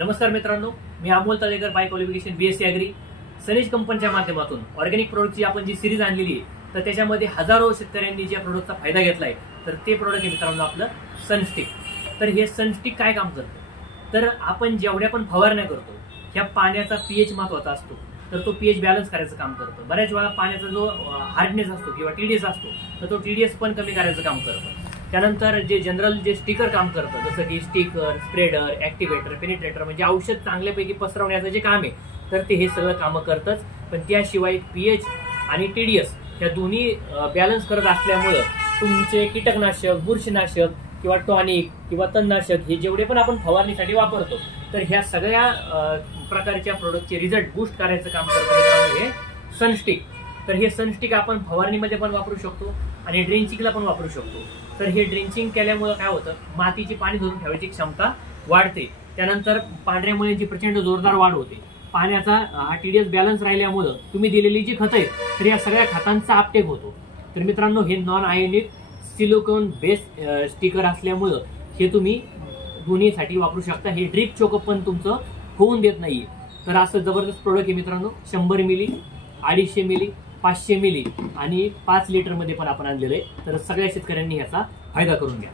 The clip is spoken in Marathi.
नमस्कार मित्रांनो, मी Amol Talekar, by qualification BSc agri. सनेज कंपनीच्या माध्यमातून ऑर्गॅनिक प्रोडक्टची आपण जी सिरीज आणलेली आहे, तर त्याच्यामध्ये हजारो शेतकऱ्यांनी ज्या प्रोडक्टचा फायदा घेतलाय, तर ते प्रोडक्ट आहे मित्रांनो आपलं सनस्टिक. तर हे सनस्टिक काय काम करतं, तर आपण जेवढ्या पण फवारण्या करतो ह्या पाण्याचा पीएच महत्वाचा असतो, तर तो पीएच बॅलन्स करायचं काम करतं. बऱ्याच वेळा पाण्याचा जो हार्डनेस असतो किंवा टीडीएस असतो, तर तो टीडीएस पण कमी करायचं काम करतं. त्यानंतर जे जनरल जे स्टिकर काम करतं, जसं की स्टिकर, स्प्रेडर, ऍक्टिव्हेटर, पेनिट्रेटर, म्हणजे औषध चांगल्यापैकी पसरवण्याचं जे काम आहे, तर ते हे सगळं कामं करतच. पण त्याशिवाय पीएच आणि टीडीएस या दोन्ही बॅलन्स करत असल्यामुळं तुमचे कीटकनाशक, बुरशीनाशक किंवा टॉनिक किंवा तणनाशक हे जेवढे पण आपण फवारणीसाठी वापरतो, तर ह्या सगळ्या प्रकारच्या प्रोडक्टचे रिझल्ट बूस्ट करायचं काम करतं हे सनस्टिक. तर हे सनस्टिक आपण फवारणीमध्ये पण वापरू शकतो आणि ड्रेंचिंगला पण वापरू शकतो. तर हे ड्रेंचिंग केल्यामुळे काय होतं, मातीची पाणी धरून ठेवायची क्षमता वाढते. त्यानंतर पांढऱ्या मुळ्यांची प्रचंड जोरदार वाढ होते. पाण्याचा हा टीडीएस बॅलन्स राहिल्यामुळं तुम्ही दिलेली जी खतं आहेत, तर या सगळ्या खतांचा अपटेक होतो. तर मित्रांनो, हे non ionic silicon based sticker असल्यामुळं हे तुम्ही दोन्हीसाठी वापरू शकता. हे ड्रिप चोकअप पण तुमचं होऊन देत नाहीये. तर असं जबरदस्त प्रोडक्ट आहे मित्रांनो. 100 मिली, 250 मिली, 500 मिली आणि 5 लिटर मध्ये पण आपण आणलेलं आहे. तर सगळ्या शेतकऱ्यांनी याचा फायदा करून घ्या.